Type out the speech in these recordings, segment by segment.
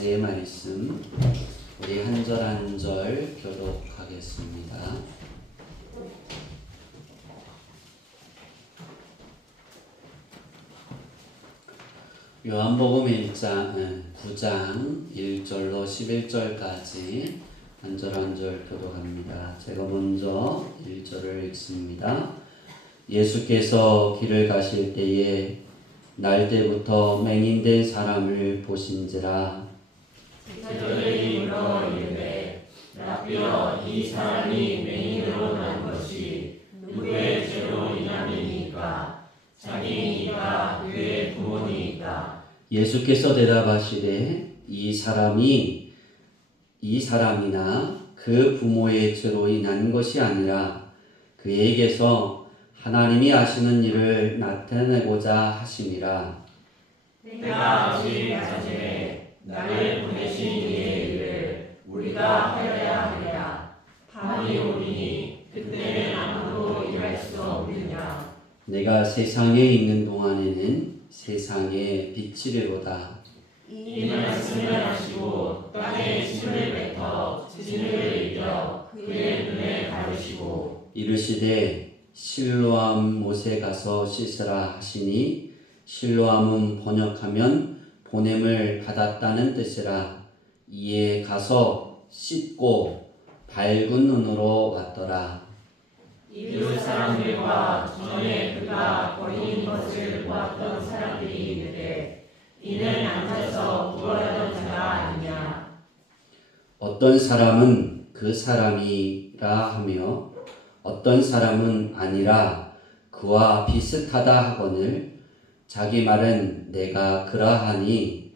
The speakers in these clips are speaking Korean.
10절까지의 말씀 우리 한 절 한 절 교독하겠습니다. 요한복음 9장 1절로 11절까지 한 절 한 절 교독합니다. 제가 먼저 1절을 읽습니다. 예수께서 길을 가실 때에 날때부터 맹인된 사람을 보신지라. 그들이 물어 이르되 라삐여 이 사람이 맹인으로 난 것이 누구의 죄로 인함이니까? 자기이니까 그의 부모니까? 예수께서 대답하시되 이 사람이나 그 부모의 죄로 인한 것이 아니라 그에게서 하나님이 하시는 일을 나타내고자 하심이라. 내가 아직 자신에 나를 보내신 이의 일을 우리가 하여야 하랴. 밤이 오리니 그때는 아무도 일할 수 없느냐. 내가 세상에 있는 동안에는 세상의 빛이리로다. 이 말씀을 하시고 땅에 침을 뱉어 진흙을 이겨 그의 눈에 바르시고 이르시되 실로암 못에 가서 씻으라 하시니 실로암은 번역하면 보냄을 받았다는 뜻이라. 이에 가서 씻고 밝은 눈으로 왔더라. 이웃 사람들과 전에 그가 버린 것을 보았던 사람들이 이르되 이는 앉아서 구걸하던 자가 아니냐. 어떤 사람은 그 사람이라 하며 어떤 사람은 아니라 그와 비슷하다 하거늘 자기 말은 내가 그러하니.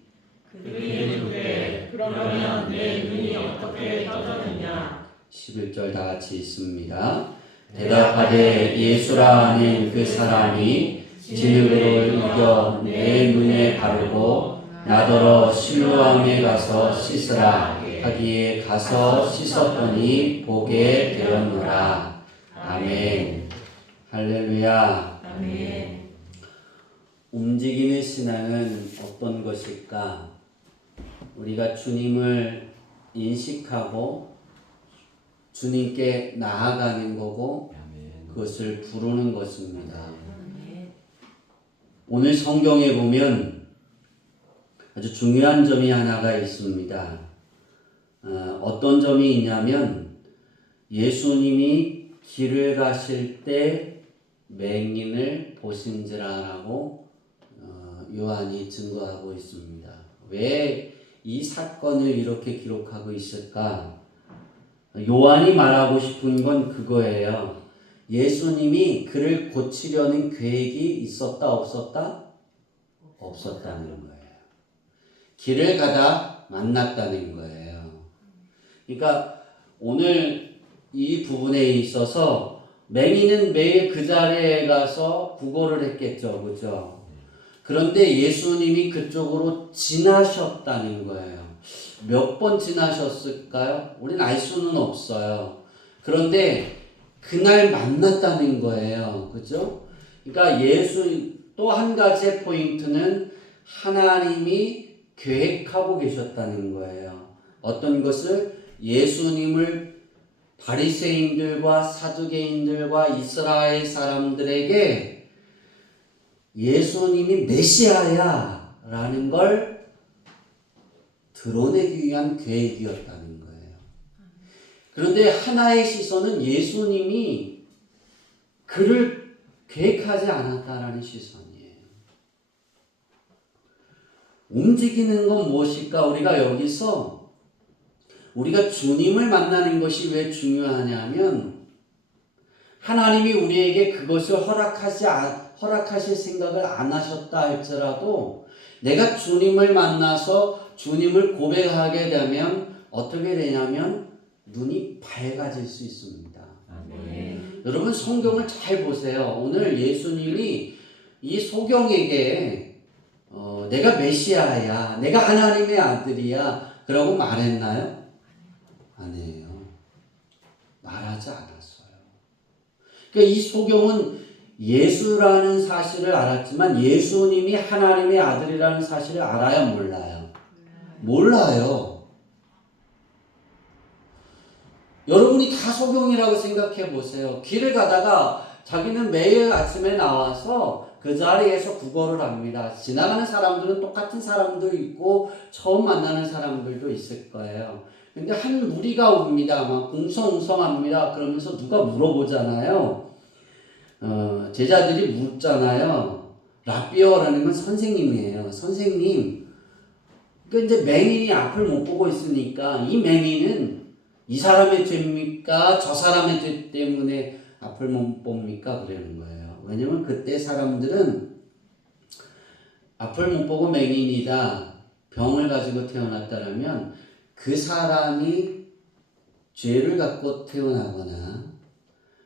그들이 이르되 그러면 내 눈이 어떻게 떠졌느냐. 11절 다 같이 있습니다. 대답하되 예수라 하는 그 사람이 진흙으로 이겨 내 눈에 바르고 나더러 실로암에 가서 씻으라 하기에 가서 씻었더니 보게 되었노라. 아멘. 할렐루야. 아멘. 움직이는 신앙은 어떤 것일까? 우리가 주님을 인식하고 주님께 나아가는 거고 그것을 부르는 것입니다. 오늘 성경에 보면 아주 중요한 점이 하나가 있습니다. 어떤 점이 있냐면 예수님이 길을 가실 때 맹인을 보신지라라고 요한이 증거하고 있습니다. 왜 이 사건을 이렇게 기록하고 있을까? 요한이 말하고 싶은 건 그거예요. 예수님이 그를 고치려는 계획이 있었다 없었다? 없었다는 거예요. 길을 가다 만났다는 거예요. 그러니까 오늘 이 부분에 있어서 맹인은 매일 그 자리에 가서 구걸을 했겠죠. 그죠? 그런데 예수님이 그쪽으로 지나셨다는 거예요. 몇 번 지나셨을까요? 우리는 알 수는 없어요. 그런데 그날 만났다는 거예요. 그죠? 그러니까 또 한 가지의 포인트는 하나님이 계획하고 계셨다는 거예요. 어떤 것을 예수님을 바리새인들과 사두개인들과 이스라엘 사람들에게 예수님이 메시아야 라는 걸 드러내기 위한 계획이었다는 거예요. 그런데 하나의 시선은 예수님이 그를 계획하지 않았다라는 시선이에요. 움직이는 건 무엇일까? 우리가 주님을 만나는 것이 왜 중요하냐면 하나님이 우리에게 그것을 허락하실 생각을 안 하셨다 할지라도 내가 주님을 만나서 주님을 고백하게 되면 어떻게 되냐면 눈이 밝아질 수 있습니다. 아멘. 여러분 성경을 잘 보세요. 오늘 예수님이 이 소경에게 내가 메시아야, 내가 하나님의 아들이야 그러고 말했나요? 아니에요. 말하지 않았어요. 그러니까 이 소경은 예수라는 사실을 알았지만 예수님이 하나님의 아들이라는 사실을 알아야 몰라요. 몰라요. 여러분이 다 소경이라고 생각해 보세요. 길을 가다가 자기는 매일 아침에 나와서 그 자리에서 국어를 합니다. 지나가는 사람들은 똑같은 사람도 있고 처음 만나는 사람들도 있을 거예요. 근데 한 무리가 옵니다. 막 웅성웅성합니다. 그러면서 누가 물어보잖아요. 제자들이 묻잖아요. 라비어라는 건 선생님이에요. 선생님. 그러니까 이제 맹인이 앞을 못 보고 있으니까 이 맹인은 이 사람의 죄입니까? 저 사람의 죄 때문에 앞을 못 봅니까? 그러는 거예요. 왜냐면 그때 사람들은 앞을 못 보고 맹인이다. 병을 가지고 태어났다라면 그 사람이 죄를 갖고 태어나거나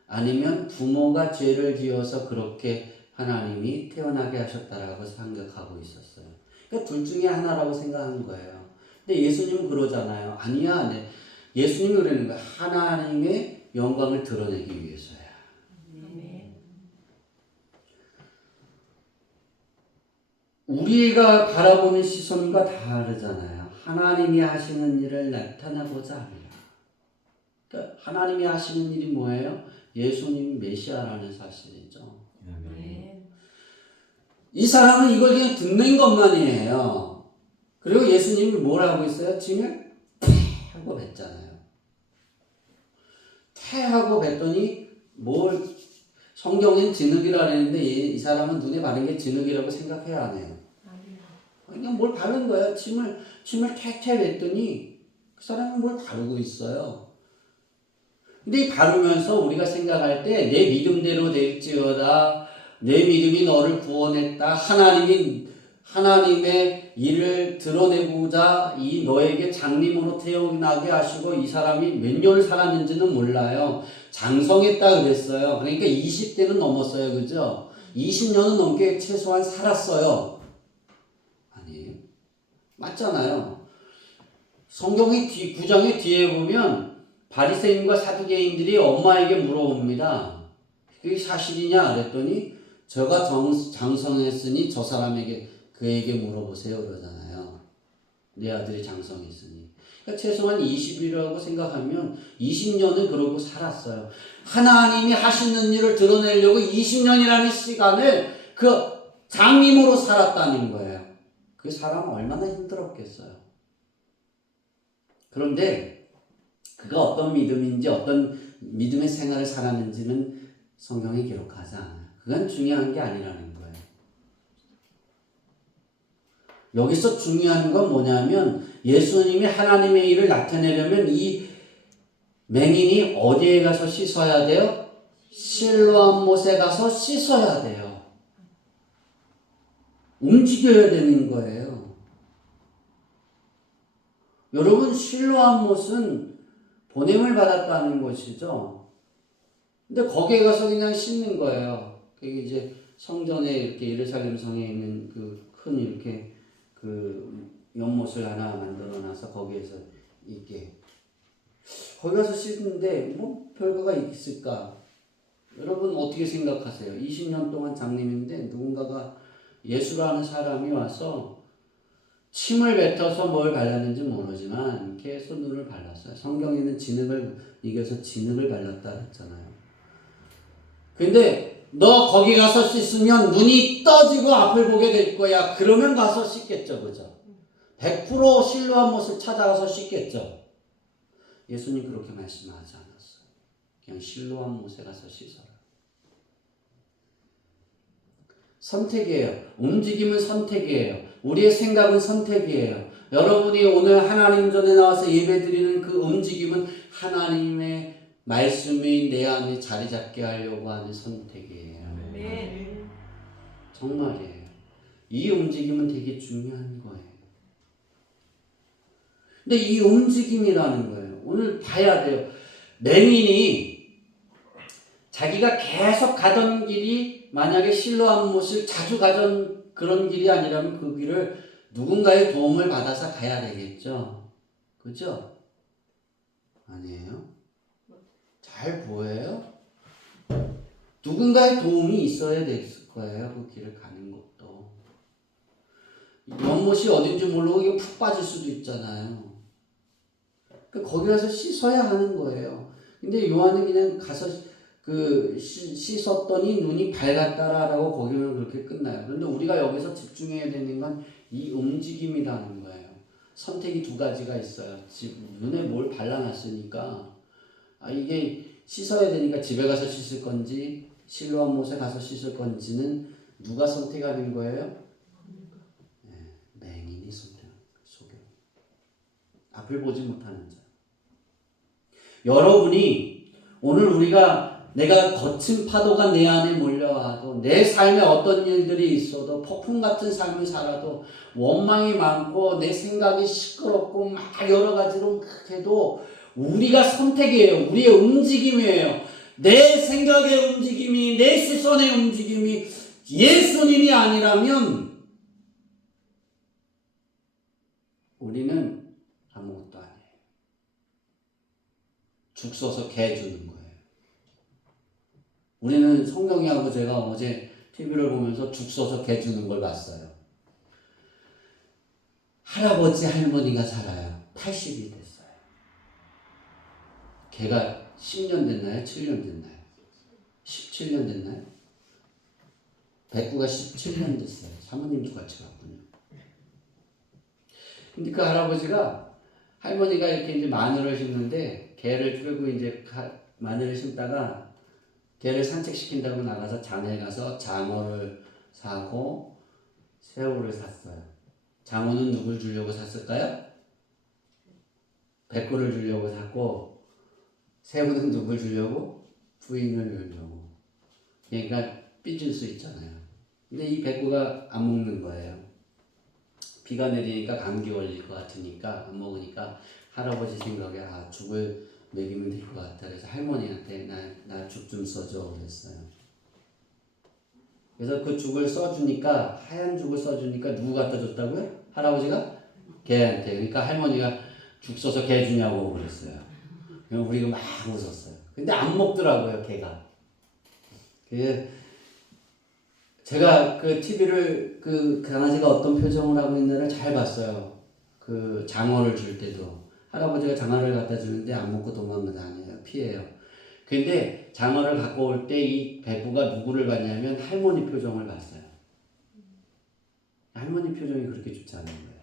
아니면 부모가 죄를 지어서 그렇게 하나님이 태어나게 하셨다라고 생각하고 있었어요. 그러니까 둘 중에 하나라고 생각하는 거예요. 근데 예수님은 그러잖아요. 아니야. 네. 예수님이 그러는 거예요. 하나님의 영광을 드러내기 위해서야. 아멘. 우리가 바라보는 시선과 다르잖아요. 하나님이 하시는 일을 나타내고자 합니다. 그러니까 하나님이 하시는 일이 뭐예요? 예수님 메시아라는 사실이죠. 아멘. 이 사람은 이걸 그냥 듣는 것만이에요. 그리고 예수님이 뭘 하고 있어요? 짐을 하고 뱉잖아요. 태하고 뱉더니 뭘 성경엔 진흙이라 그랬는데 이 사람은 눈에 바른 게 진흙이라고 생각해야 하네요. 그냥 뭘 바른 거야. 침을 퇴퇴 뱉더니 그 사람은 뭘 바르고 있어요. 근데 이 바르면서 우리가 생각할 때 내 믿음대로 될지어다. 내 믿음이 너를 구원했다. 하나님의 일을 드러내고자 이 너에게 장님으로 태어나게 하시고 이 사람이 몇 년을 살았는지는 몰라요. 장성했다 그랬어요. 그러니까 20대는 넘었어요. 그죠? 20년은 넘게 최소한 살았어요. 아니에요? 맞잖아요. 성경의 9장의 뒤에 보면 바리새인과 사두개인들이 엄마에게 물어봅니다. 그게 사실이냐 그랬더니 저가 장성했으니 저 사람에게 그에게 물어보세요 그러잖아요. 내 아들이 장성했으니. 그러니까 최소한 20이라고 생각하면 20년은 그러고 살았어요. 하나님이 하시는 일을 드러내려고 20년이라는 시간을 그 장님으로 살았다는 거예요. 그 사람 얼마나 힘들었겠어요. 그런데 그가 어떤 믿음인지 어떤 믿음의 생활을 살았는지는 성경에 기록하지 않아요. 그건 중요한 게 아니라는 거예요. 여기서 중요한 건 뭐냐면 예수님이 하나님의 일을 나타내려면 이 맹인이 어디에 가서 씻어야 돼요? 실로암 못에 가서 씻어야 돼요. 움직여야 되는 거예요. 여러분 실로암 못은 보냄을 받았다는 것이죠. 근데 거기에 가서 그냥 씻는 거예요. 그게 이제 성전에 이렇게 예루살렘 성에 있는 그 큰 이렇게 그 연못을 하나 만들어 놔서 거기에서 이렇게 거기 가서 씻는데 뭐 별거가 있을까? 여러분 어떻게 생각하세요? 20년 동안 장님인데 누군가가 예수라는 사람이 와서 침을 뱉어서 뭘 발랐는지 모르지만 계속 눈을 발랐어요. 성경에는 진흙을 이겨서 진흙을 발랐다 했잖아요. 근데 너 거기 가서 씻으면 눈이 떠지고 앞을 보게 될 거야. 그러면 가서 씻겠죠. 그죠? 100% 실로암 못을 찾아가서 씻겠죠. 예수님 그렇게 말씀하지 않았어요. 그냥 실로암 못에 가서 씻어라. 선택이에요. 움직임은 선택이에요. 우리의 생각은 선택이에요. 여러분이 오늘 하나님 전에 나와서 예배드리는 그 움직임은 하나님의 말씀이 내 안에 자리 잡게 하려고 하는 선택이에요. 네. 정말이에요. 이 움직임은 되게 중요한 거예요. 근데 이 움직임이라는 거예요. 오늘 봐야 돼요. 맹인이 자기가 계속 가던 길이 만약에 실로암 못을 자주 가던 그런 길이 아니라면 그 길을 누군가의 도움을 받아서 가야 되겠죠. 그죠? 아니에요? 잘 보여요? 누군가의 도움이 있어야 됐을 거예요. 그 길을 가는 것도. 연못이 어딘지 모르고 이거 푹 빠질 수도 있잖아요. 거기 가서 씻어야 하는 거예요. 근데 요한은 그냥 가서 씻었더니 눈이 밝았다라고 거기는 그렇게 끝나요. 그런데 우리가 여기서 집중해야 되는 건 이 움직임이라는 거예요. 선택이 두 가지가 있어요. 눈에 뭘 발라놨으니까 이게 씻어야 되니까 집에 가서 씻을 건지 실로암 못에 가서 씻을 건지는 누가 선택하는 거예요? 맹인이 선택하는 거예요. 소경. 앞을 보지 못하는 자. 여러분이 오늘 내가 거친 파도가 내 안에 몰려와도 내 삶에 어떤 일들이 있어도 폭풍 같은 삶을 살아도 원망이 많고 내 생각이 시끄럽고 막 여러 가지로 해도 우리가 선택이에요. 우리의 움직임이에요. 내 생각의 움직임이 내 시선의 움직임이 예수님이 아니라면 우리는 아무것도 아니에요. 죽 서서 개 주는 거예요. 우리는 성경이하고 제가 어제 TV를 보면서 죽 서서 개 주는 걸 봤어요. 할아버지 할머니가 살아요. 80이 됐어요. 개가 10년 됐나요? 7년 됐나요? 17년 됐나요? 백구가 17년 됐어요. 사모님도 같이 갔군요. 근데 그 할아버지가 할머니가 이렇게 이제 마늘을 심는데 개를 끌고 이제 마늘을 심다가 개를 산책시킨다고 나가서 장에 가서 장어를 사고 새우를 샀어요. 장어는 누굴 주려고 샀을까요? 백구를 주려고 샀고 새우는 누굴 주려고? 부인을 주려고. 그러니까 삐질 수 있잖아요. 근데 이 백구가 안 먹는 거예요. 비가 내리니까 감기 걸릴 것 같으니까 안 먹으니까 할아버지 생각에 죽을 먹이면 될 것 같다. 그래서 할머니한테 나 죽 좀 써줘 그랬어요. 그래서 그 죽을 써주니까 하얀 죽을 써주니까 누구 갖다 줬다고요? 할아버지가? 개한테. 그러니까 할머니가 죽 써서 개 주냐고 그랬어요. 그럼 우리가 막 웃었어요. 근데 안 먹더라고요 개가. 제가 그 TV를 그 강아지가 어떤 표정을 하고 있는지를 잘 봤어요. 그 장어를 줄 때도 할아버지가 장어를 갖다 주는데 안 먹고 도망다녀요. 피해요. 근데 장어를 갖고 올 때 이 배구가 누구를 봤냐면 할머니 표정을 봤어요. 할머니 표정이 그렇게 좋지 않은 거예요.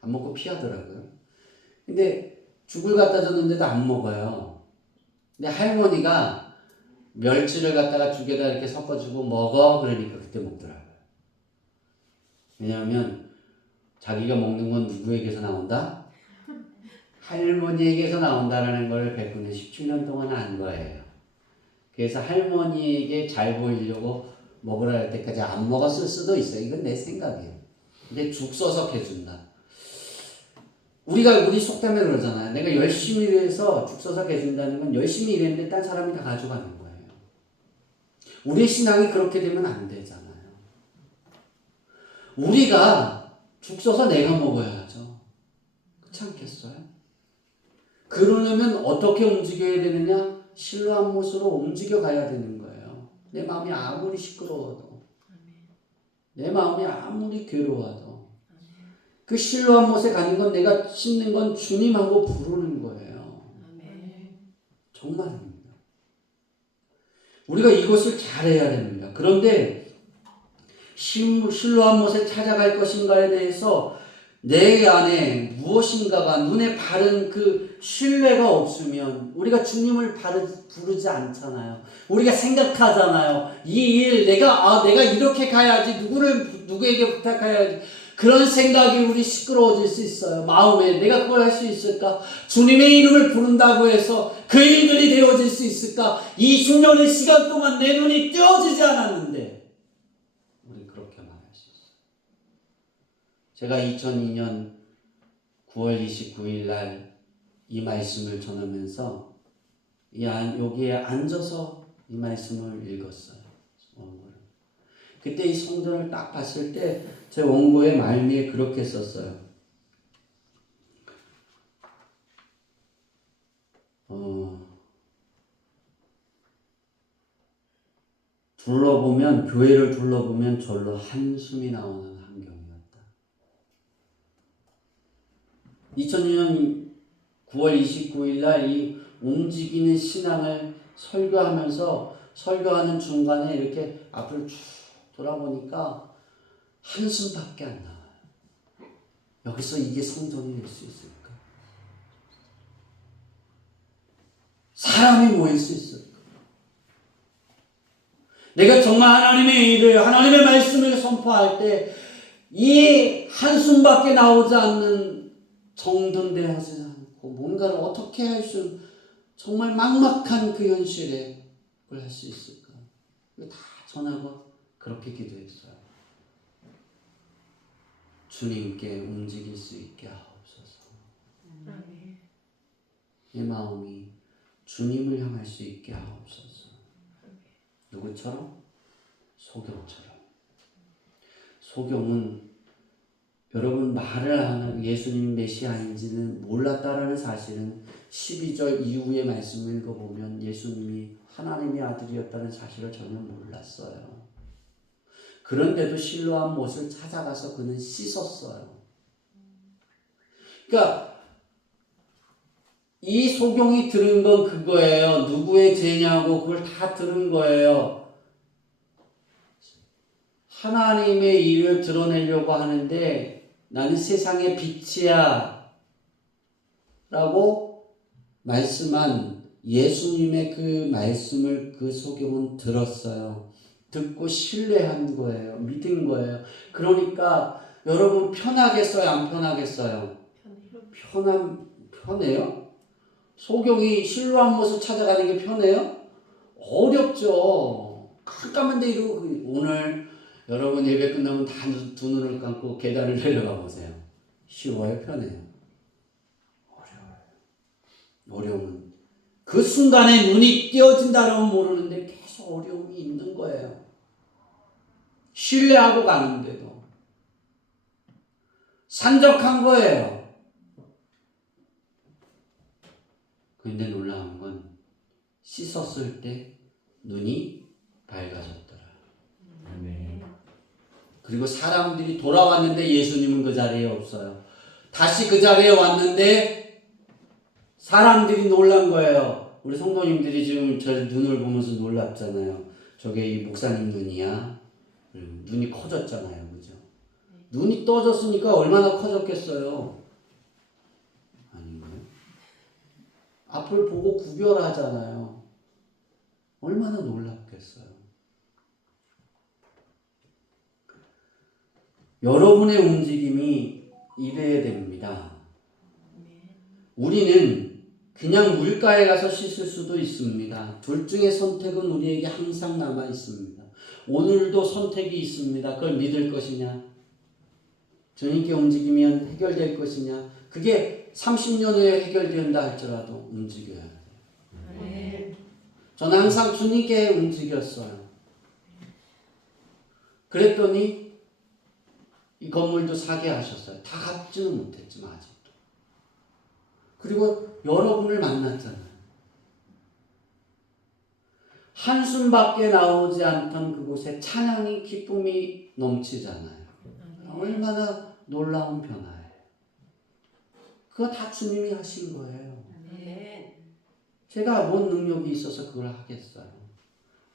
안 먹고 피하더라고요. 근데 죽을 갖다 줬는데도 안 먹어요. 근데 할머니가 멸치를 갖다가 죽에다 이렇게 섞어주고 먹어 그러니까 그때 먹더라고요. 왜냐하면 자기가 먹는 건 누구에게서 나온다? 할머니에게서 나온다라는 걸 백구는 17년 동안 안 거예요. 그래서 할머니에게 잘 보이려고 먹으라 할 때까지 안 먹었을 수도 있어요. 이건 내 생각이에요. 근데 죽 써서 해준다. 우리 속 때문에 그러잖아요. 내가 열심히 일해서 죽 써서 해준다는 건 열심히 일했는데 딴 사람이 다 가져가는 거예요. 우리의 신앙이 그렇게 되면 안 되잖아요. 우리가 죽 써서 내가 먹어야죠. 그렇지 않겠어요? 그러려면 어떻게 움직여야 되느냐? 실로암 못으로 움직여 가야 되는 거예요. 내 마음이 아무리 시끄러워도, 내 마음이 아무리 괴로워도, 그 실로암 못에 가는 건 내가 씻는 건 주님하고 부르는 거예요. 정말입니다. 우리가 이것을 잘해야 됩니다. 그런데 실로암 못에 찾아갈 것인가에 대해서 내 안에 무엇인가가 눈에 바른 그 신뢰가 없으면 우리가 주님을 부르지 않잖아요. 우리가 생각하잖아요. 이 일 내가 이렇게 가야지 누구에게 부탁해야지. 그런 생각이 우리 시끄러워질 수 있어요. 마음에 내가 그걸 할 수 있을까? 주님의 이름을 부른다고 해서 그 일들이 되어질 수 있을까? 20년의 시간 동안 내 눈이 떼어지지 않았는데 우리 그렇게 말할 수 있어요. 제가 2002년 9월 29일 날 이 말씀을 전하면서 여기에 앉아서 이 말씀을 읽었어요. 원고를. 그때 이 성전을 딱 봤을 때 제 원고의 말미에 그렇게 썼어요. 교회를 둘러보면 절로 한숨이 나오는 환경이었다. 2002년 9월 29일 날 이 움직이는 신앙을 설교하면서 설교하는 중간에 이렇게 앞을 쭉 돌아보니까 한숨밖에 안 나와요. 여기서 이게 성전이 될 수 있을까? 사람이 모일 수 있을까? 내가 정말 하나님의 일을, 하나님의 말씀을 선포할 때 이 한숨밖에 나오지 않는 정돈되지 않고 뭔가를 어떻게 할 수, 정말 막막한 그 현실에 그걸 할 수 있을까? 이거 다 전하고 그렇게 기도했어요. 주님께 움직일 수 있게 하옵소서. 내 마음이 주님을 향할 수 있게 하옵소서. 누구처럼? 소경처럼. 소경은 여러분 말을 안 하고 예수님 메시아인지는 몰랐다라는 사실은 12절 이후의 말씀을 읽어보면 예수님이 하나님의 아들이었다는 사실을 전혀 몰랐어요. 그런데도 실로암 못을 찾아가서 그는 씻었어요. 그러니까 이 소경이 들은 건 그거예요. 누구의 죄냐고 그걸 다 들은 거예요. 하나님의 일을 드러내려고 하는데 나는 세상의 빛이야 라고 말씀한 예수님의 그 말씀을 그 소경은 들었어요. 듣고 신뢰한 거예요. 믿은 거예요. 그러니까 여러분 편하겠어요? 안 편하겠어요? 편해요? 소경이 실로암 못을 찾아가는 게 편해요? 어렵죠. 깜깜한 데 이러고 오늘 여러분 예배 끝나면 다 두 눈을 감고 계단을 내려가 보세요. 쉬워요? 편해요? 어려워요. 어려움은 그 순간에 눈이 띄어진다라면 모르는데 계속 어려움이 있는 거예요. 신뢰하고 가는데도 산적한 거예요. 그런데 놀라운 건 씻었을 때 눈이 밝아졌더라. 그리고 사람들이 돌아왔는데 예수님은 그 자리에 없어요. 다시 그 자리에 왔는데 사람들이 놀란 거예요. 우리 성도님들이 지금 저 눈을 보면서 놀랍잖아요. 저게 이 목사님 눈이야. 눈이 커졌잖아요. 그죠? 눈이 떠졌으니까 얼마나 커졌겠어요. 아닌가요? 앞을 보고 구별하잖아요. 얼마나 놀랍겠어요. 여러분의 움직임이 이래야 됩니다. 우리는 그냥 물가에 가서 씻을 수도 있습니다. 둘 중에 선택은 우리에게 항상 남아 있습니다. 오늘도 선택이 있습니다. 그걸 믿을 것이냐? 주님께 움직이면 해결될 것이냐? 그게 30년 후에 해결된다 할지라도 움직여야 돼요. 저는 항상 주님께 움직였어요. 그랬더니 이 건물도 사게 하셨어요. 다 갚지는 못했지만 아직도. 그리고 여러분을 만났잖아요. 한숨밖에 나오지 않던 그곳에 찬양이 기쁨이 넘치잖아요. 얼마나 놀라운 변화예요. 그거 다 주님이 하신 거예요. 제가 뭔 능력이 있어서 그걸 하겠어요?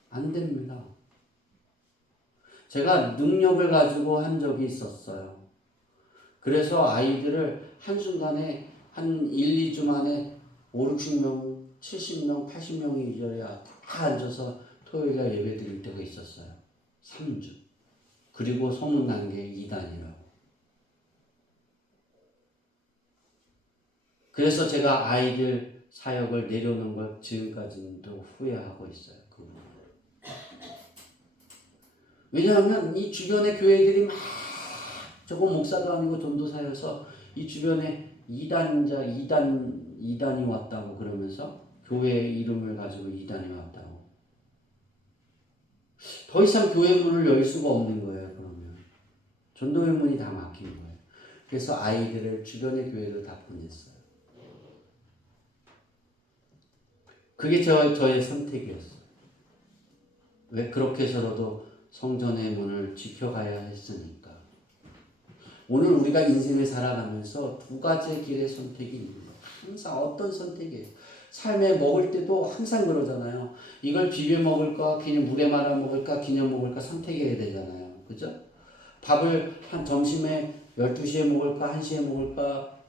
안 됩니다. 제가 능력을 가지고 한 적이 있었어요. 그래서 아이들을 한순간에 한 1, 2주 만에 5, 60명, 70명, 80명이 이어야 다 앉아서 토요일날 예배 드릴 때가 있었어요. 3주. 그리고 소문난 게 2단이라고. 그래서 제가 아이들 사역을 내려놓은 걸 지금까지는 또 후회하고 있어요. 그 부분. 왜냐하면 이 주변의 교회들이 막 저거 목사도 아니고 전도사여서 이 주변에 이단이 왔다고 그러면서 교회 이름을 가지고 이단이 왔다고. 더 이상 교회 문을 열 수가 없는 거예요. 그러면 전도회 문이 다 막힌 거예요. 그래서 아이들을 주변의 교회를 다 보냈어요. 그게 저의 선택이었어요. 왜 그렇게 해서라도 성전의 문을 지켜가야 했으니까. 오늘 우리가 인생을 살아가면서 두 가지의 길의 선택이 있는 거예요. 항상 어떤 선택이에요. 삶에 먹을 때도 항상 그러잖아요. 이걸 비벼 먹을까, 그냥 물에 말아 먹을까, 그냥 먹을까 선택해야 되잖아요. 그죠? 밥을 한 점심에 12시에 먹을까, 1시에 먹을까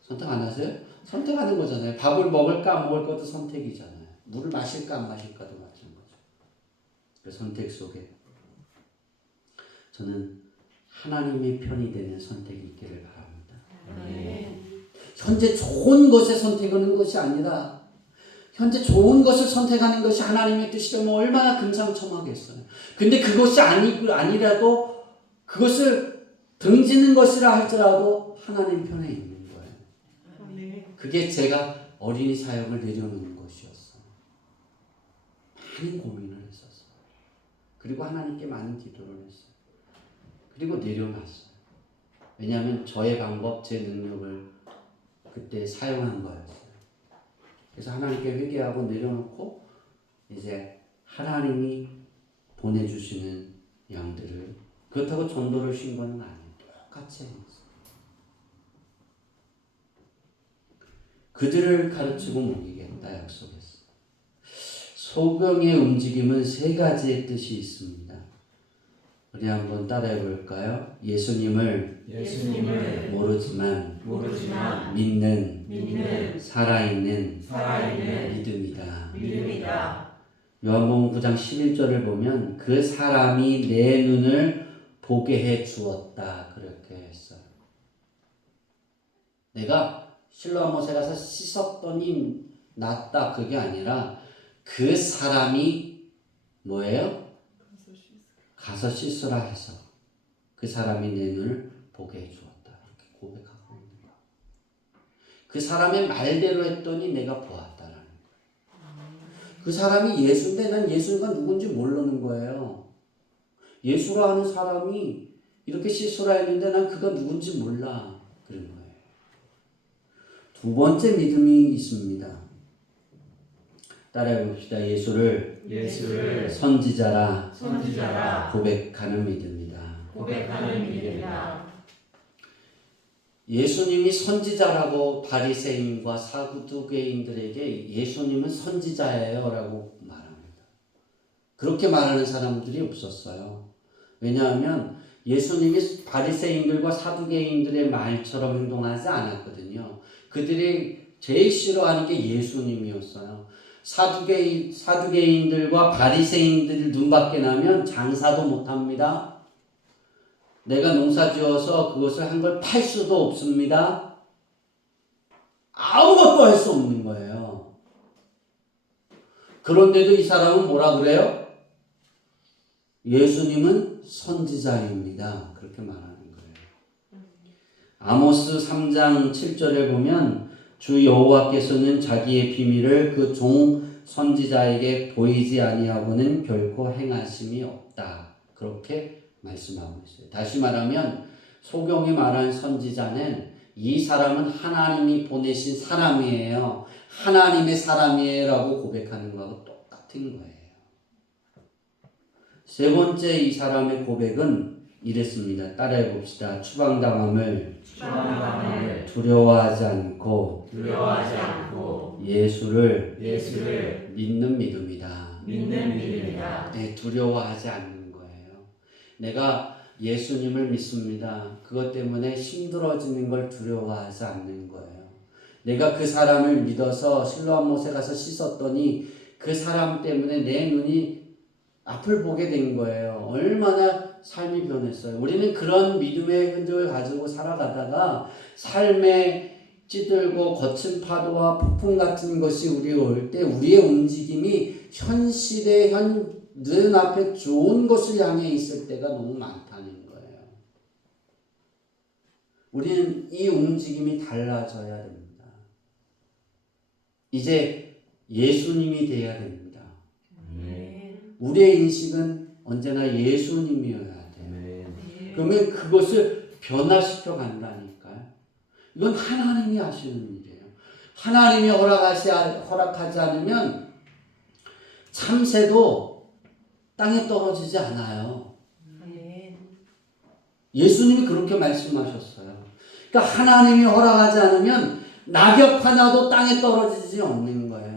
선택 안 하세요? 선택하는 거잖아요. 밥을 먹을까, 안 먹을까도 선택이잖아요. 물을 마실까, 안 마실까도 마찬가지죠. 그 선택 속에 저는 하나님의 편이 되는 선택이 있기를 바랍니다. 아멘. 현재 좋은 것에 선택하는 것이 아니라 현재 좋은 것을 선택하는 것이 하나님의 뜻이라면 얼마나 금상첨화겠어요. 근데 그것이 아니라도 그것을 등지는 것이라 할지라도 하나님 편에 있는 거예요. 아멘. 그게 제가 어린이 사역을 내려놓는 것이었어요. 많은 고민을 했었어요. 그리고 하나님께 많은 기도를 했어요. 그리고 내려놨어요. 왜냐하면 저의 방법, 제 능력을 그때 사용한 거였어요. 그래서 하나님께 회개하고 내려놓고 이제 하나님이 보내주시는 양들을, 그렇다고 전도를 쉰 건 아니에요. 똑같이 했어요. 그들을 가르치고 먹이겠다 약속했어요. 소경의 움직임은 세 가지의 뜻이 있습니다. 우리 한번 따라해 볼까요? 예수님을 모르지만 믿는 살아있는 믿음이다. 요한복음 9장 11절을 보면 그 사람이 내 눈을 보게 해 주었다 그렇게 했어요. 내가 실로암 못에 가서 씻었더니 낫다 그게 아니라 그 사람이 뭐예요? 가서 씻으라 해서 그 사람이 내 눈을 보게 해 주었다 이렇게 고백하고 있는 거예요. 그 사람의 말대로 했더니 내가 보았다라는 거예요. 그 사람이 예수인데 난 예수가 누군지 모르는 거예요. 예수라 하는 사람이 이렇게 씻으라 했는데 난 그가 누군지 몰라 그런 거예요. 두 번째 믿음이 있습니다. 따라해 봅시다. 예수를 선지자라 고백하는 믿음이다. 예수님이 선지자라고 바리새인과 사두개인들에게 예수님은 선지자예요 라고 말합니다. 그렇게 말하는 사람들이 없었어요. 왜냐하면 예수님이 바리새인들과 사두개인들의 말처럼 행동하지 않았거든요. 그들이 제일 싫어하는 게 예수님이었어요. 사두개인들과 바리새인들 눈밖에 나면 장사도 못합니다. 내가 농사 지어서 그것을 한 걸 팔 수도 없습니다. 아무것도 할 수 없는 거예요. 그런데도 이 사람은 뭐라 그래요? 예수님은 선지자입니다. 그렇게 말하는 거예요. 아모스 3장 7절에 보면 주 여호와께서는 자기의 비밀을 그 종 선지자에게 보이지 아니하고는 결코 행하심이 없다. 그렇게 말씀하고 있어요. 다시 말하면 소경이 말한 선지자는 이 사람은 하나님이 보내신 사람이에요. 하나님의 사람이에요 라고 고백하는 거하고 똑같은 거예요. 세 번째 이 사람의 고백은 이랬습니다. 따라해 봅시다. 추방당함을 두려워하지 않고 예수를 믿는 믿음이다. 네, 두려워하지 않는 거예요. 내가 예수님을 믿습니다. 그것 때문에 힘들어지는 걸 두려워하지 않는 거예요. 내가 그 사람을 믿어서 실로암 못에 가서 씻었더니 그 사람 때문에 내 눈이 앞을 보게 된 거예요. 얼마나 삶이 변했어요. 우리는 그런 믿음의 흔적을 가지고 살아가다가 삶에 찌들고 거친 파도와 폭풍 같은 것이 우리에 올 때 우리의 움직임이 현실의 눈앞에 좋은 것을 향해 있을 때가 너무 많다는 거예요. 우리는 이 움직임이 달라져야 됩니다. 이제 예수님이 돼야 됩니다. 우리의 인식은 언제나 예수님이어야 돼요. 그러면 그것을 변화시켜 간다니까요. 이건 하나님이 하시는 일이에요. 하나님이 허락하지 않으면 참새도 땅에 떨어지지 않아요. 예수님이 그렇게 말씀하셨어요. 그러니까 하나님이 허락하지 않으면 낙엽 하나도 땅에 떨어지지 않는 거예요.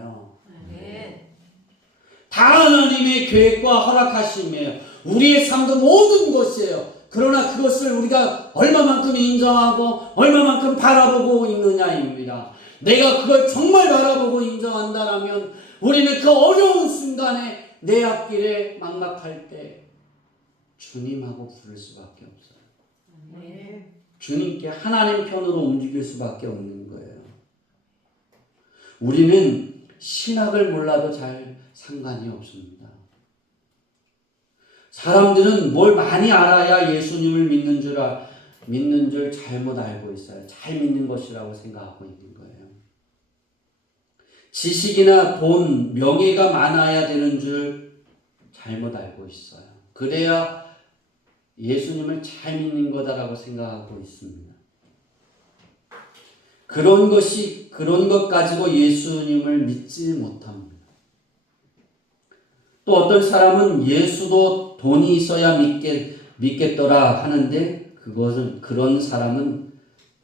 다 하나님의 계획과 허락하심이에요. 우리의 삶도 모든 것이에요. 그러나 그것을 우리가 얼마만큼 인정하고 얼마만큼 바라보고 있느냐입니다. 내가 그걸 정말 바라보고 인정한다라면 우리는 그 어려운 순간에 내 앞길에 막막할 때 주님하고 부를 수밖에 없어요. 주님께 하나님 편으로 움직일 수밖에 없는 거예요. 우리는 신학을 몰라도 잘 상관이 없습니다. 사람들은 뭘 많이 알아야 예수님을 믿는 줄 잘못 알고 있어요. 잘 믿는 것이라고 생각하고 있는 거예요. 지식이나 돈, 명예가 많아야 되는 줄 잘못 알고 있어요. 그래야 예수님을 잘 믿는 거다라고 생각하고 있습니다. 그런 것 가지고 예수님을 믿지 못합니다. 또 어떤 사람은 예수도 돈이 있어야 믿겠더라 하는데 그런 사람은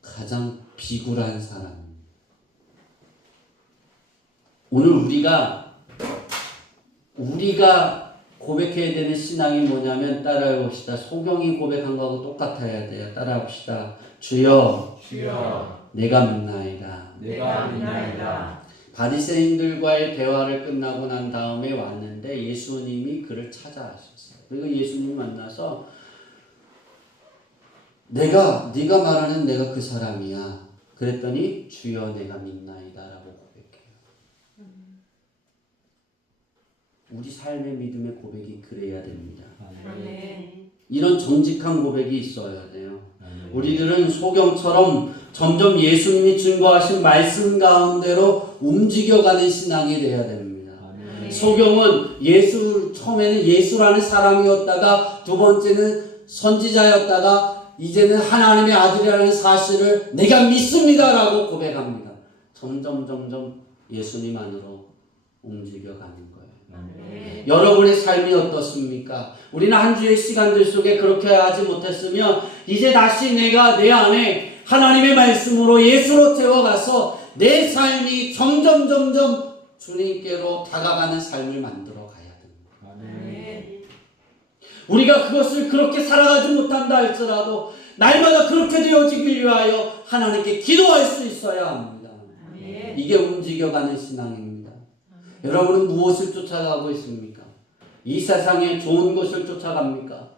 가장 비굴한 사람입니다. 오늘 우리가 고백해야 되는 신앙이 뭐냐면 따라해 봅시다. 소경이 고백한 거하고 똑같아야 돼요. 따라해 봅시다. 주여 내가 믿나이다. 바리새인들과의 대화를 끝나고 난 다음에 왔는데 예수님이 그를 찾아가셨어요. 그리고 예수님 만나서 네가 말하는 내가 그 사람이야. 그랬더니 주여 내가 믿나이다라고 고백해요. 우리 삶의 믿음의 고백이 그래야 됩니다. 이런 정직한 고백이 있어야 돼요. 우리들은 소경처럼 점점 예수님이 증거하신 말씀 가운데로 움직여가는 신앙이 되어야 됩니다. 소경은 처음에는 예수라는 사람이었다가 두 번째는 선지자였다가 이제는 하나님의 아들이라는 사실을 내가 믿습니다라고 고백합니다. 점점 예수님 안으로 움직여가는 거예요. 여러분의 삶이 어떻습니까? 우리는 한 주의 시간들 속에 그렇게 하지 못했으면 이제 다시 내가 내 안에 하나님의 말씀으로 예수로 채워가서 내 삶이 점점 주님께로 다가가는 삶을 만들어 가야 됩니다. 우리가 그것을 그렇게 살아가지 못한다 할지라도 날마다 그렇게 되어지길 위하여 하나님께 기도할 수 있어야 합니다. 이게 움직여가는 신앙입니다. 여러분은 무엇을 쫓아가고 있습니까? 이 세상에 좋은 것을 쫓아갑니까?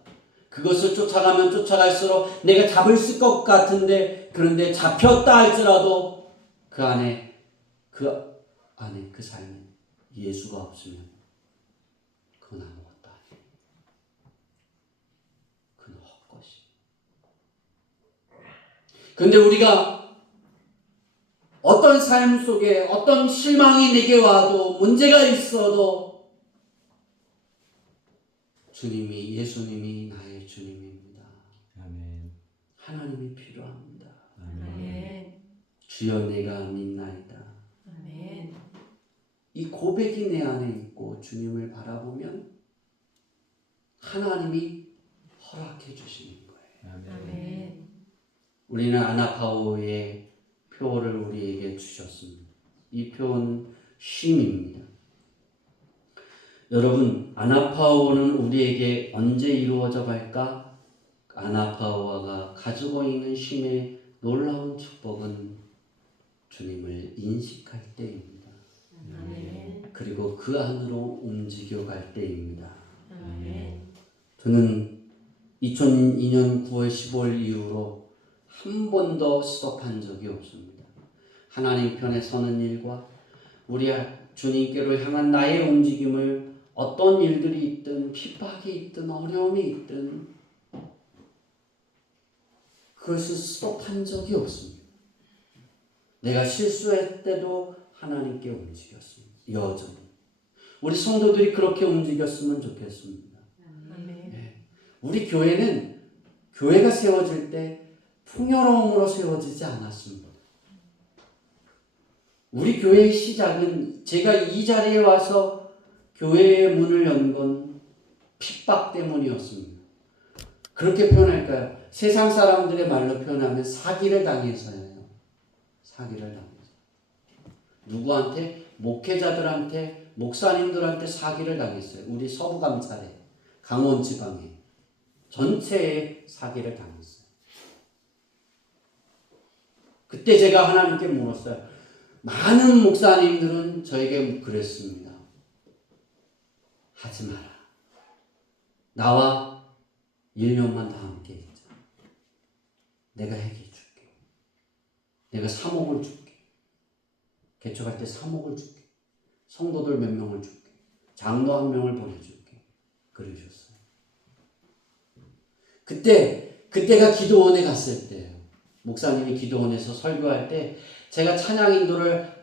그것을 쫓아가면 쫓아갈수록 내가 잡을 것 같은데 그런데 잡혔다 할지라도 그 안에 그 삶에 예수가 없으면 그건 아무것도 아니에요. 그건 헛것이에요. 근데 우리가 어떤 삶 속에 어떤 실망이 내게 와도 문제가 있어도 예수님이 나의 주님입니다. 하나님이 필요합니다. 주여 내가 믿나이다. 이 고백이 내 안에 있고 주님을 바라보면 하나님이 허락해 주시는 거예요. 우리는 아나파오의 표를 우리에게 주셨습니다. 이 표는 쉼입니다. 여러분, 아나파오는 우리에게 언제 이루어져 갈까? 아나파오가 가지고 있는 쉼의 놀라운 축복은 주님을 인식할 때입니다. 그리고 그 안으로 움직여 갈 때입니다. 저는 2002년 9월 15일 이후로 한 번도 스톱한 적이 없습니다. 하나님 편에 서는 일과 우리 주님께로 향한 나의 움직임을 어떤 일들이 있든 핍박이 있든 어려움이 있든 그것을 스톱한 적이 없습니다. 내가 실수할 때도 하나님께 움직였습니다. 여전히. 우리 성도들이 그렇게 움직였으면 좋겠습니다. 네. 우리 교회가 세워질 때 풍요로움으로 세워지지 않았습니다. 우리 교회의 시작은 제가 이 자리에 와서 교회의 문을 연 건 핍박 때문이었습니다. 그렇게 표현할까요? 세상 사람들의 말로 표현하면 사기를 당해서예요. 사기를 당해서. 누구한테? 목회자들한테, 목사님들한테 사기를 당했어요. 우리 서부감찰에, 강원지방에 전체에 사기를 당했어요. 그때 제가 하나님께 물었어요. 많은 목사님들은 저에게 그랬습니다. 하지 마라. 나와 1년만 더 함께 있자. 내가 해결해 줄게. 내가 3억을 줄게. 개척할 때 3억을 줄게. 성도들 몇 명을 줄게. 장로 1명을 보내줄게. 그러셨어요. 그때가 기도원에 갔을 때예요. 목사님이 기도원에서 설교할 때 제가 찬양 인도를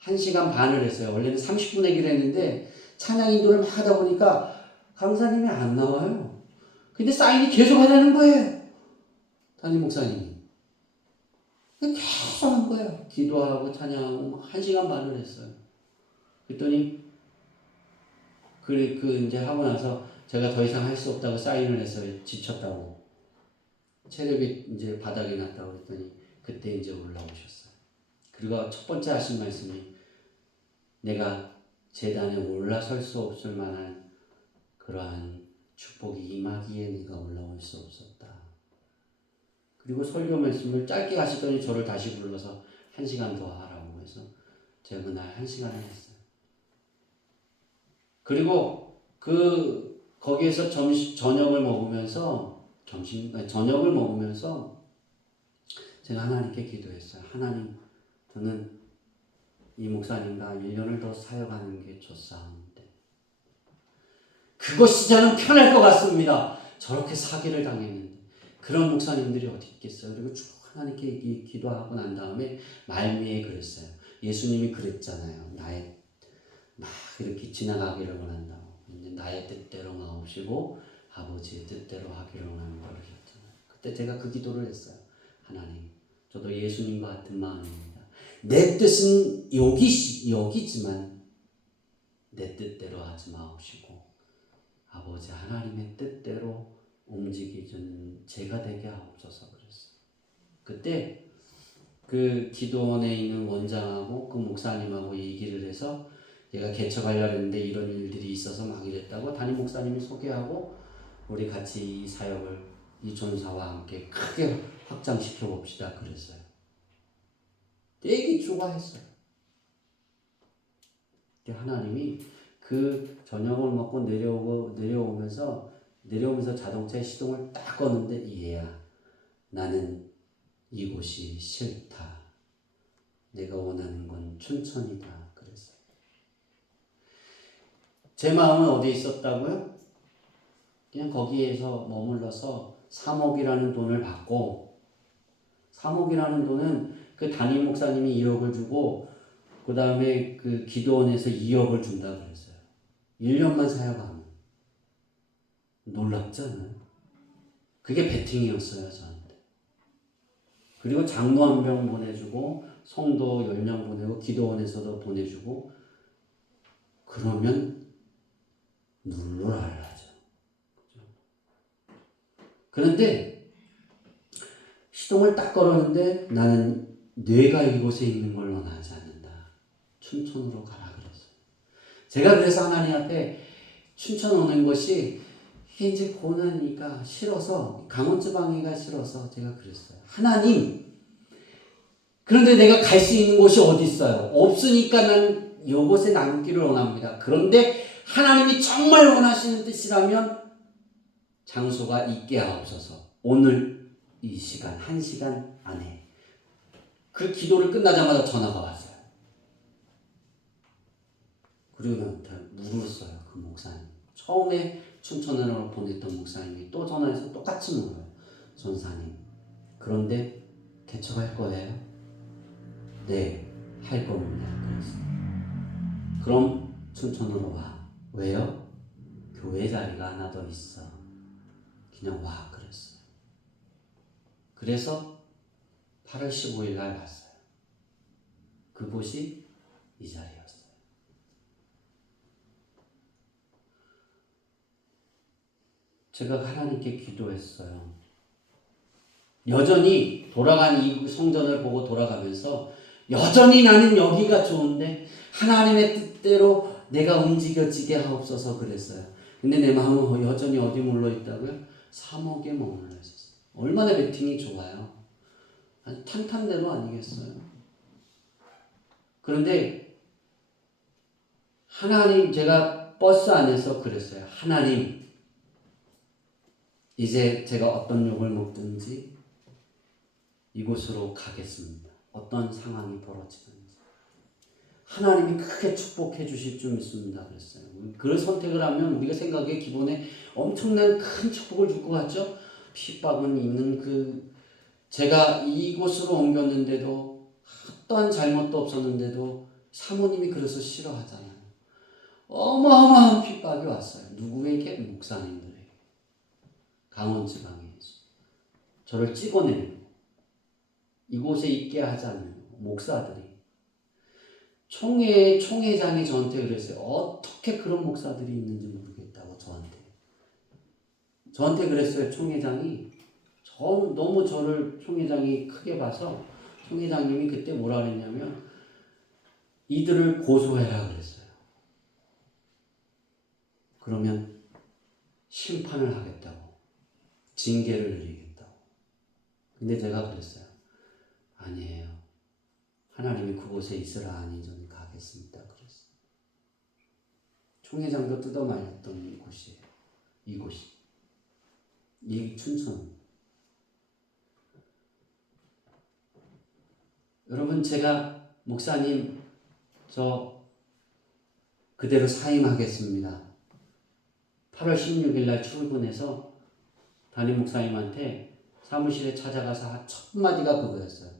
1시간 반을 했어요. 원래는 30분 얘기를 했는데 찬양 인도를 막 하다 보니까 강사님이 안 나와요. 근데 사인이 계속 하라는 거예요. 담임 목사님이. 계속 한 거예요. 기도하고 찬양하고 1시간 반을 했어요. 그랬더니 이제 하고 나서 제가 더 이상 할 수 없다고 사인을 했어요. 지쳤다고. 체력이 이제 바닥이 났다고 그랬더니 그때 이제 올라오셨어요. 그리고 첫 번째 하신 말씀이 내가 제단에 올라설 수 없을 만한 그러한 축복이 임하기에 네가 올라올 수 없었다. 그리고 설교 말씀을 짧게 하시더니 저를 다시 불러서 1시간 더 하라고 해서 제가 그날 1시간을 했어요. 그리고 거기에서 저녁을 먹으면서 제가 하나님께 기도했어요. 하나님, 저는 이 목사님과 1년을 더 사역하는 게 좋사옵니다. 그것이 저는 편할 것 같습니다. 저렇게 사기를 당했는데 그런 목사님들이 어디 있겠어요. 그리고 쭉 하나님께 기도하고 난 다음에 말미에 그랬어요. 예수님이 그랬잖아요. 막 이렇게 지나가기를 원한다고. 나의 뜻대로 마옵시고 아버지의 뜻대로 하기를 원하는 걸 그러셨잖아요. 그때 제가 그 기도를 했어요. 하나님, 저도 예수님과 같은 마음입니다. 내 뜻은 여기지만 내 뜻대로 하지 마옵시고 아버지 하나님의 뜻대로 움직이는 제가 되게 하옵소서 그랬어요. 그때 그 기도원에 있는 원장하고 그 목사님하고 얘기를 해서 얘가 개척하려고 했는데 이런 일들이 있어서 막 이랬다고 담임 목사님이 소개하고 우리 같이 이 사역을 이 전사와 함께 크게 확장시켜 봅시다 그랬어요. 되게 좋아했어요. 하나님이 그 저녁을 먹고 내려오면서 자동차에 시동을 딱 껐는데 얘야 나는 이곳이 싫다. 내가 원하는 건 춘천이다. 그랬어요. 제 마음은 어디에 있었다고요? 그냥 거기에서 머물러서 3억이라는 돈을 받고 3억이라는 돈은 그 담임 목사님이 2억을 주고 그 다음에 그 기도원에서 2억을 준다 그랬어요. 1년만 사역하면. 놀랍잖아요. 그게 베팅이었어요 저한테. 그리고 장로 1명 보내주고 성도 10명 보내고 기도원에서도 보내주고 그러면 눌러라죠. 그런데 시동을 딱 걸었는데 나는 뇌가 이곳에 있는 걸 원하지 않는다. 춘천으로 가라 그랬어요. 제가 그래서 하나님 앞에 춘천 오는 것이 이제 고난이가 싫어서 강원지방이가 싫어서 제가 그랬어요. 하나님, 그런데 내가 갈 수 있는 곳이 어디 있어요? 없으니까 난 이곳에 남기를 원합니다. 그런데 하나님이 정말 원하시는 뜻이라면 장소가 있게 하옵소서. 오늘 이 시간 1시간 안에 그 기도를 끝나자마자 전화가 왔어요. 그리고 나한테 물었어요. 그 목사님. 처음에 춘천으로 보냈던 목사님이 또 전화해서 똑같이 물어요. 전사님. 그런데 개척할 거예요? 네, 할 겁니다. 그랬어요. 그럼 춘천으로 와. 왜요? 교회 자리가 하나 더 있어. 그냥 와. 그랬어요. 그래서 8월 15일 날 왔어요. 그곳이 이 자리였어요. 제가 하나님께 기도했어요. 여전히 돌아간 이 성전을 보고 돌아가면서 여전히 나는 여기가 좋은데 하나님의 뜻대로 내가 움직여지게 하옵소서 그랬어요. 근데 내 마음은 여전히 어디 물러 있다고요? 사목에 머물러 있었어요. 얼마나 배팅이 좋아요. 아주 탄탄대로 아니겠어요? 그런데 하나님, 제가 버스 안에서 그랬어요. 하나님, 이제 제가 어떤 욕을 먹든지 이곳으로 가겠습니다. 어떤 상황이 벌어지든지. 하나님이 크게 축복해 주실 줄 믿습니다. 그랬어요. 그런 선택을 하면 우리가 생각에 기본에 엄청난 큰 축복을 줄 것 같죠? 핍박은 있는 제가 이곳으로 옮겼는데도 어떠한 잘못도 없었는데도 사모님이 그래서 싫어하잖아요. 어마어마한 핍박이 왔어요. 누구에게? 목사님들에게. 강원 지방에서. 저를 찍어내는 이곳에 있게 하지 않는 목사들이. 총회장이 저한테 그랬어요. 어떻게 그런 목사들이 있는지 모르겠다고 저한테 그랬어요. 총회장이. 너무 저를 총회장이 크게 봐서 총회장님이 그때 뭐라 그랬냐면 이들을 고소해라 그랬어요. 그러면 심판을 하겠다고. 징계를 내리겠다고. 근데 제가 그랬어요. 아니에요. 하나님이 그곳에 있으라 하니 저는 가겠습니다. 그랬어요. 총회장도 뜯어말렸던 곳이에요. 이곳이. 이 춘천. 여러분, 제가 목사님 저 그대로 사임하겠습니다. 8월 16일 날 출근해서 담임 목사님한테 사무실에 찾아가서 첫 마디가 그거였어요.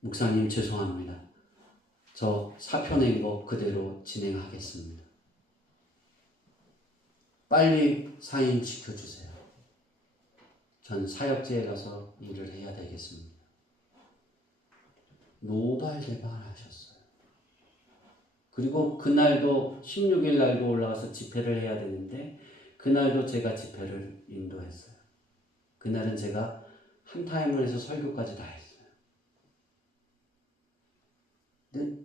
목사님 죄송합니다. 저 사표 낸 거 그대로 진행하겠습니다. 빨리 사인 지켜주세요. 전 사역지에 가서 일을 해야 되겠습니다. 노발대발하셨어요. 그리고 그날도 16일 날도 올라가서 집회를 해야 되는데 그날도 제가 집회를 인도했어요. 그날은 제가 한 타임을 해서 설교까지 다 했어요. 근데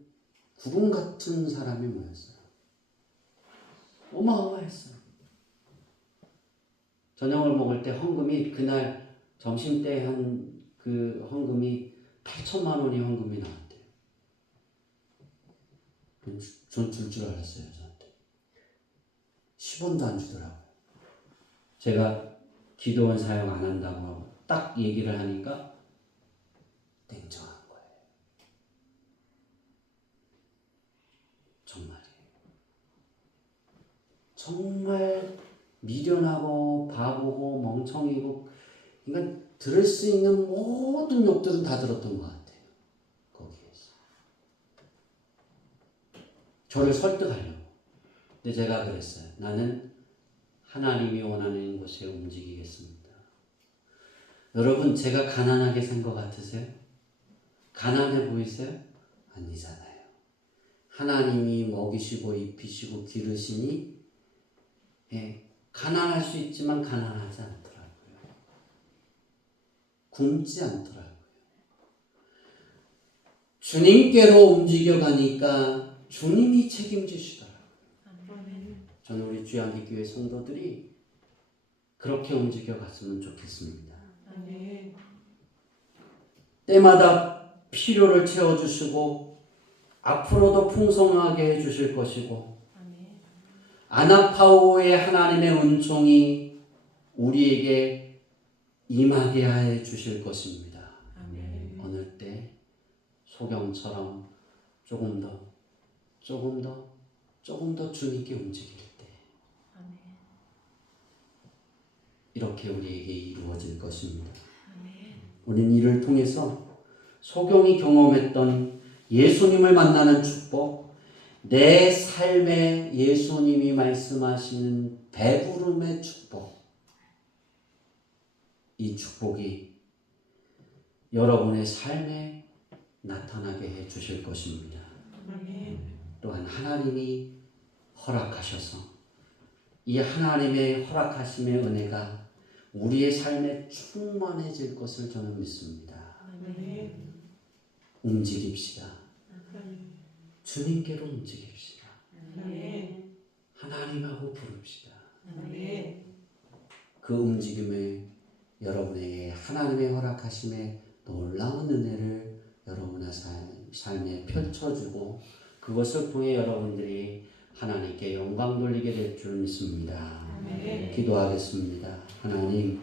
구름 같은 사람이 모였어요. 어마어마했어요. 저녁을 먹을 때 헌금이 그날 점심때 한 그 헌금이 8천만 원이 헌금이 나왔대요. 전 줄 알았어요. 저한테 10원도 안 주더라고요. 제가 기도원 사용 안 한다고 하고 딱 얘기를 하니까 냉정한 거예요. 정말 미련하고 바보고 멍청이고 그러니까 들을 수 있는 모든 욕들은 다 들었던 것 같아요. 거기에서. 저를 설득하려고. 근데 제가 그랬어요. 나는 하나님이 원하는 곳에 움직이겠습니다. 여러분, 제가 가난하게 산 것 같으세요? 가난해 보이세요? 아니잖아요. 하나님이 먹이시고 입히시고 기르시니 가난할 수 있지만 가난하지 않더라고요. 굶지 않더라고요. 주님께로 움직여가니까 주님이 책임지시더라고요. 저는 우리 주양기교회 성도들이 그렇게 움직여갔으면 좋겠습니다. 때마다 필요를 채워주시고 앞으로도 풍성하게 해주실 것이고 아나파오의 하나님의 은총이 우리에게 임하게 해 주실 것입니다. 어느 때 소경처럼 조금 더 주님께 움직일 때 이렇게 우리에게 이루어질 것입니다. 우리는 이를 통해서 소경이 경험했던 예수님을 만나는 축복, 내 삶에 예수님이 말씀하시는 배부름의 축복, 이 축복이 여러분의 삶에 나타나게 해 주실 것입니다. 또한 하나님이 허락하셔서 이 하나님의 허락하심의 은혜가 우리의 삶에 충만해질 것을 저는 믿습니다. 아멘. 움직입시다. 아멘. 주님께로 움직입시다. 아멘. 하나님하고 부릅시다. 아멘. 그 움직임에 여러분에게 하나님의 허락하심에 놀라운 은혜를 여러분의 삶에 펼쳐주고 그것을 통해 여러분들이 하나님께 영광 돌리게 될 줄 믿습니다. 아멘. 기도하겠습니다. 하나님,